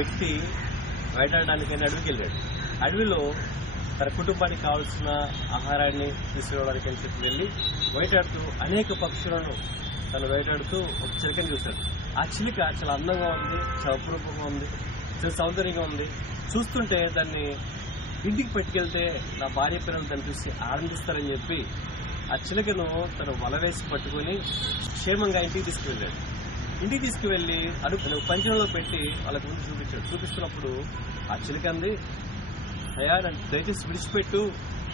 వ్యక్తి వేటాడడానికైనా అడవికి వెళ్ళాడు. అడవిలో తన కుటుంబానికి కావాల్సిన ఆహారాన్ని తీసుకురావడానికి అని చెప్పి వెళ్ళి వేటాడుతూ అనేక పక్షులను తను వేటాడుతూ ఒక చిలుకని చూశాడు. ఆ చిలుక చాలా అందంగా ఉంది, చాలా అపురూపంగా ఉంది, చాలా సౌందర్యంగా ఉంది. చూస్తుంటే దాన్ని ఇంటికి పట్టుకెళ్తే నా భార్య పిల్లలు దాన్ని చూసి ఆనందిస్తారని చెప్పి ఆ చిలుకను తను వల వేసి పట్టుకుని క్షేమంగా ఇంటికి తీసుకువెళ్ళాడు. ఇంటికి తీసుకువెళ్ళి పంజరంలో పెట్టి వాళ్ళకి ముందు చూపించాడు. చూపిస్తున్నప్పుడు ఆ చిలుక అంది, అయ్యా నన్ను దయచేసి విడిచిపెట్టు,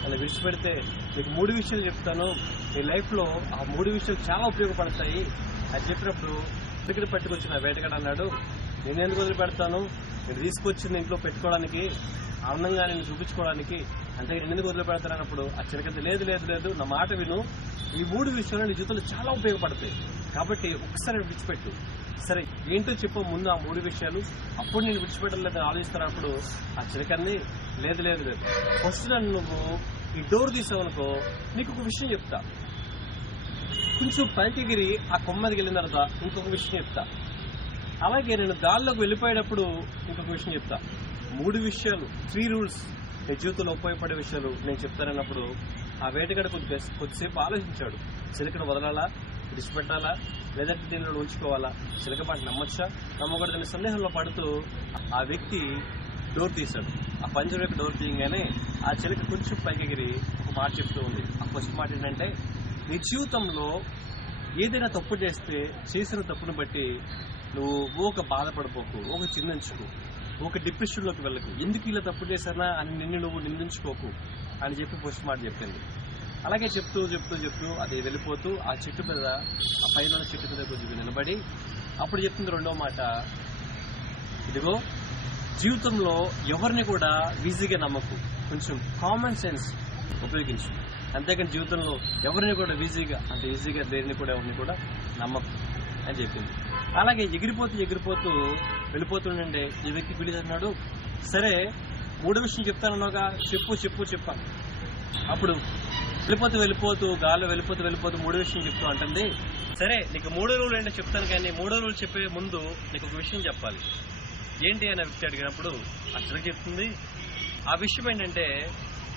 అలా విడిచిపెడితే నీకు 3 విషయాలు చెప్తాను, నీ లైఫ్లో ఆ 3 విషయాలు చాలా ఉపయోగపడతాయి అని చెప్పినప్పుడు చిలుకని పట్టుకొచ్చిన వేటగాడు అన్నాడు, నేను ఎందుకు వదిలిపెడతాను, నేను తీసుకొచ్చింది ఇంట్లో పెట్టుకోవడానికి, ఆనందంగా నేను చూపించుకోవడానికి, అంటే నేను ఎందుకు వదిలిపెడతాను అన్నప్పుడు ఆ చిలకది లేదు లేదు లేదు నా మాట విను, ఈ 3 విషయాలు నీ జీవితంలో చాలా ఉపయోగపడతాయి కాబట్టి ఒక్కసారి విడిచిపెట్టు. సరే ఏంటో చెప్పు ముందు ఆ 3 విషయాలు, అప్పుడు నేను విడిచిపెట్టలేదని ఆలోచిస్తున్నప్పుడు ఆ చిలకన్ని లేదు లేదు లేదు ఫస్ట్ నన్ను నువ్వు ఈ డోర్ తీసావనుకో నీకు ఒక విషయం చెప్తా, కొంచెం పైకి ఎగిరి ఆ కొమ్మదికి వెళ్ళిన తర్వాత ఇంకొక విషయం చెప్తా, అలాగే నేను గాల్లోకి వెళ్ళిపోయేటప్పుడు ఇంకొక విషయం చెప్తా. 3 విషయాలు 3 రూల్స్ నీ జీవితంలో ఉపయోగపడే విషయాలు నేను చెప్తానన్నప్పుడు ఆ వేటగాడు కొద్దిసేపు ఆలోచించాడు. చిలకను వదలాలా, విడిచిపెట్టాలా, లేదంటే దీనిలో ఉంచుకోవాలా, చిలక మాట నమ్మొచ్చా నమ్మకూడదని సందేహంలో పడుతూ ఆ వ్యక్తి డోర్ తీశాడు. ఆ పంజరం యొక్క డోర్ తీయగానే ఆ చిలక కొంచెం పైకెగిరి ఒక మాట చెప్తూ ఉంది. ఆ ఫస్ట్ మాట ఏంటంటే, నీ జీవితంలో ఏదైనా తప్పు చేస్తే చేసిన తప్పును బట్టి నువ్వు ఒక బాధపడిపోకు, ఒక చిందించుకు, ఒక డిప్రెషన్లోకి వెళ్ళకు, ఎందుకు ఇలా తప్పు చేశానా అని నిన్ను నువ్వు నిందించుకోకు అని చెప్పి ఫస్ట్ మాట చెప్పింది. అలాగే చెప్తూ చెప్తూ చెప్తూ అది వెళ్ళిపోతూ ఆ చెట్టు మీద, ఆ పైన చెట్టు మీద కొంచెం నిలబడి అప్పుడు చెప్తుంది రెండో మాట, ఇదిగో జీవితంలో ఎవరిని కూడా ఈజీగా నమ్మకు, కొంచెం కామన్ సెన్స్ ఉపయోగించు, అంతేకాని జీవితంలో ఎవరిని కూడా ఈజీగా దేనిని కూడా ఎవరిని కూడా నమ్మకు అని చెప్పింది. అలాగే ఎగిరిపోతూ వెళ్ళిపోతుండే ఈ వ్యక్తి పిలిచాడు, సరే 3 విషయం చెప్తానన్నావుగా, చెప్పాను. అప్పుడు వెళ్ళిపోతూ గాల్లో వెళ్ళిపోతూ 3 విషయం చెప్తూ అంటుంది, సరే నీకు 3 రూల్ ఏంటో చెప్తాను, కానీ 3 రూల్ చెప్పే ముందు నీకు ఒక విషయం చెప్పాలి, ఏంటి అని వ్యక్తి అడిగినప్పుడు అసలు చెప్తుంది, ఆ విషయం ఏంటంటే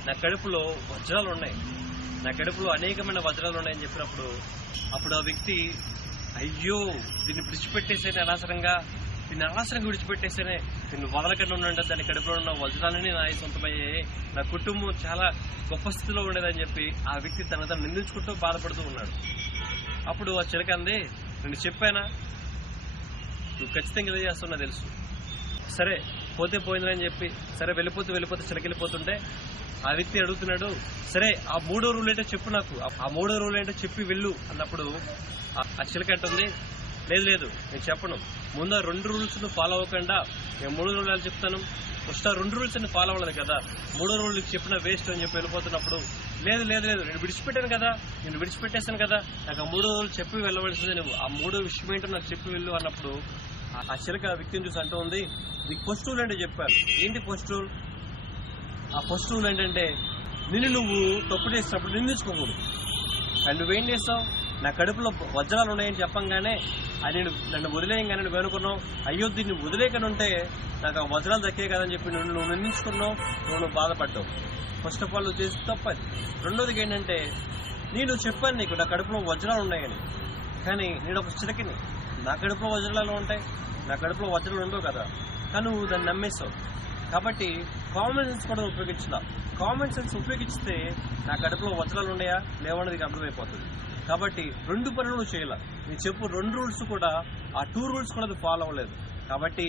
నా కడుపులో వజ్రాలు ఉన్నాయి, నా కడుపులో అనేకమైన వజ్రాలు ఉన్నాయని చెప్పినప్పుడు అప్పుడు ఆ వ్యక్తి, అయ్యో దీన్ని విడిచిపెట్టేసేనే అనవసరంగా విడిచిపెట్టేసేనే, దీన్ని వదలకుండా ఉండండి, దాని కడుపులో ఉన్న వజ్రాలని నా సొంతమయ్యాయి, నా కుటుంబం చాలా గొప్ప స్థితిలో ఉండేదని చెప్పి ఆ వ్యక్తి తను నిందించుకుంటూ బాధపడుతూ ఉన్నాడు. అప్పుడు ఆ చిలక అంది, నేను చెప్పానా, నువ్వు ఖచ్చితంగా ఇది చేస్తున్నా తెలుసు, సరే పోతే పోయిందని చెప్పి సరే వెళ్ళిపోతూ చిలకెళ్ళిపోతుంటే ఆ వ్యక్తి అడుగుతున్నాడు, సరే ఆ 3వ రూల్ ఏంటో చెప్పు నాకు, ఆ 3వ రూల్ ఏంటో చెప్పి వెళ్ళు అన్నప్పుడు ఆ చిలక అంటుంది, లేదు నేను చెప్పను, ముందు 2 రూల్స్ ఫాలో అవ్వకుండా నేను 3 రూల్ చెప్తాను, ఫస్ట్ ఆ 2 రూల్స్ ని ఫాలో అవ్వలేదు కదా, 3వ రూల్ చెప్పిన వేస్ట్ అని చెప్పి వెళ్ళిపోతున్నప్పుడు లేదు నేను విడిచిపెట్టాను కదా, నేను విడిచిపెట్టేశాను కదా, నాకు ఆ 3వ రూల్ చెప్పి వెళ్ళవలసింది, నువ్వు ఆ 3వ విషయం ఏంటో నాకు చెప్పి వెళ్ళు అన్నప్పుడు ఆ చిలక వ్యక్తిని చూసి అంటూ ఉంది, నీకు ఫస్ట్ రూల్ అంటే చెప్పారు, ఏంటి ఫస్ట్ రూల్, ఆ ఫస్ట్ రూల్ ఏంటంటే నువ్వు తప్పు చేసినప్పుడు నిందించుకోకూడదు, అండ్ నువ్వేం చేస్తావు, నా కడుపులో వజ్రాలు ఉన్నాయని చెప్పంగానే అది నన్ను వదిలేయంగానే నువ్వు అనుకున్నావు, అయ్యో దీన్ని వదిలేకనుంటే నాకు ఆ వజ్రాలు దక్కే కదని చెప్పి నువ్వు నిందించుకున్నావు, నువ్వు బాధపడ్డావు. ఫస్ట్ ఆఫ్ ఆల్ నువ్వు చేసి తప్పది. రెండోదికి ఏంటంటే నేను చెప్పాను నీకు నా కడుపులో వజ్రాలు ఉన్నాయని, కానీ నేను ఒక చిలకని, నా కడుపులో వజ్రాలు ఉంటాయి, నా కడుపులో వజ్రాలు ఉండవు కదా, కానీ నువ్వు దాన్ని నమ్మేస్తావు. కాబట్టి కామన్ సెన్స్ కూడా ఉపయోగించాల, కామన్ సెన్స్ ఉపయోగిస్తే నా కడుపులో వజ్రాలు ఉన్నాయా లేవన్నది అర్థమైపోతుంది. కాబట్టి 2 పనులు నువ్వు చేయాల, నేను చెప్పు 2 రూల్స్ కూడా, ఆ 2 రూల్స్ కూడా నువ్వు ఫాలో అవ్వలేదు, కాబట్టి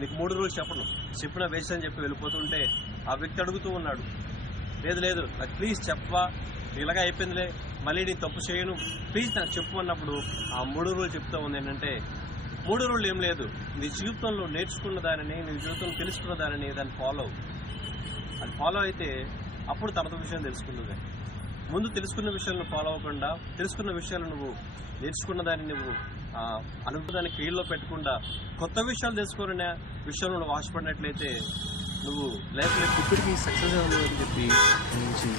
నీకు 3 రూల్స్ చెప్పిన వేస్ట్ అని చెప్పి వెళ్ళిపోతుంటే ఆ వ్యక్తి అడుగుతూ ఉన్నాడు, లేదు నాకు ప్లీజ్ చెప్పవా, ఇలాగా అయిపోయిందిలే, మళ్ళీ నేను తప్పు చేయను, ప్లీజ్ నాకు చెప్పు అన్నప్పుడు ఆ 3 రూల్ చెప్తూ ఉంది ఏంటంటే, 3 రూల్ ఏం లేదు, నీ జీవితంలో నేర్చుకున్న దానిని, నీ జీవితంలో తెలుసుకున్న దానిని దాన్ని ఫాలో అది ఫాలో అయితే అప్పుడు తర్వాత విషయం తెలుసుకున్నది. ముందు తెలుసుకున్న విషయాలను ఫాలో అవ్వకుండా, తెలుసుకున్న విషయాలు నువ్వు నేర్చుకున్న దాన్ని నువ్వు అనుభవాన్ని క్రియల్లో పెట్టకుండా కొత్త విషయాలు తెలుసుకోవాలనే విషయంలో నువ్వు ఆశపడినట్లయితే నువ్వు లైఫ్లో ఇప్పటికీ సక్సెస్ అవ్వదు అని చెప్పి నుంచి